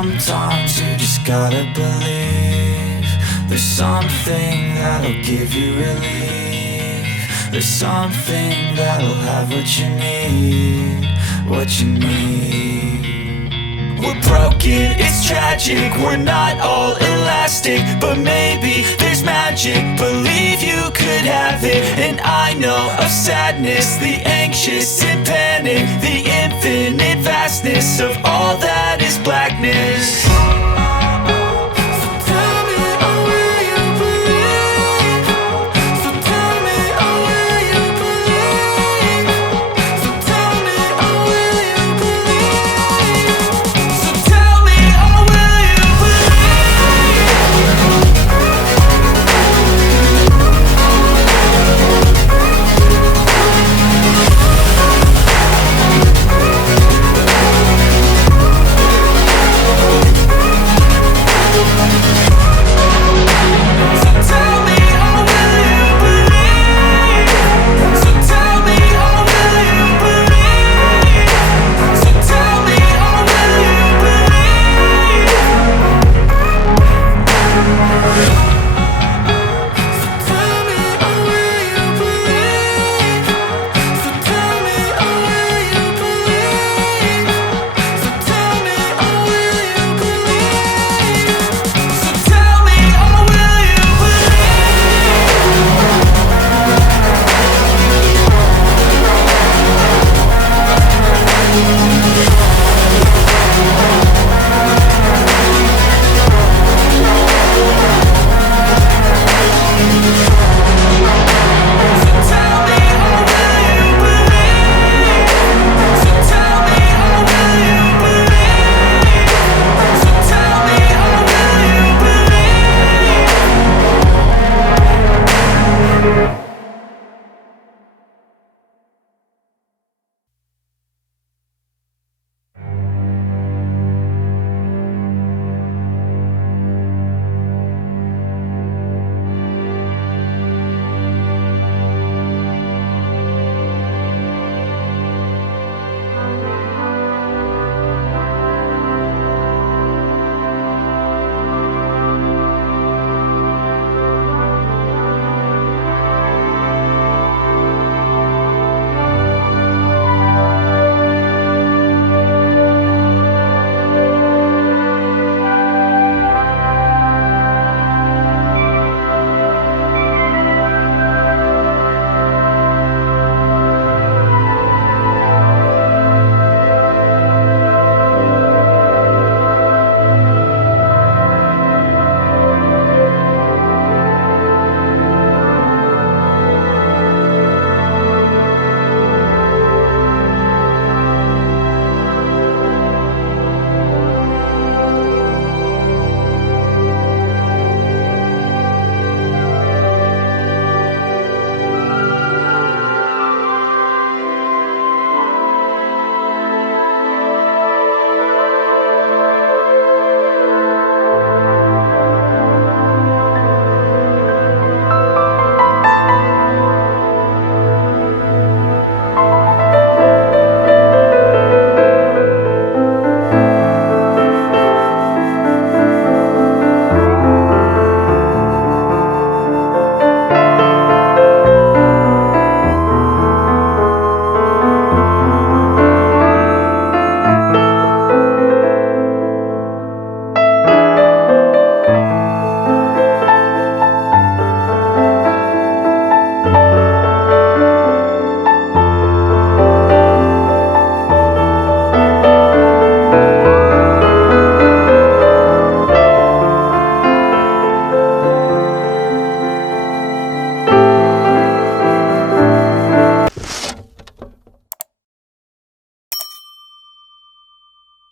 Sometimes you just gotta believe there's something that'll give you relief. There's something that'll have what you need, what you need. We're broken, it's tragic, we're not all elastic, but maybe there's magic, believe you could have it. And I know of sadness, the anxious and panic, the infinite vastness of all that is blackness.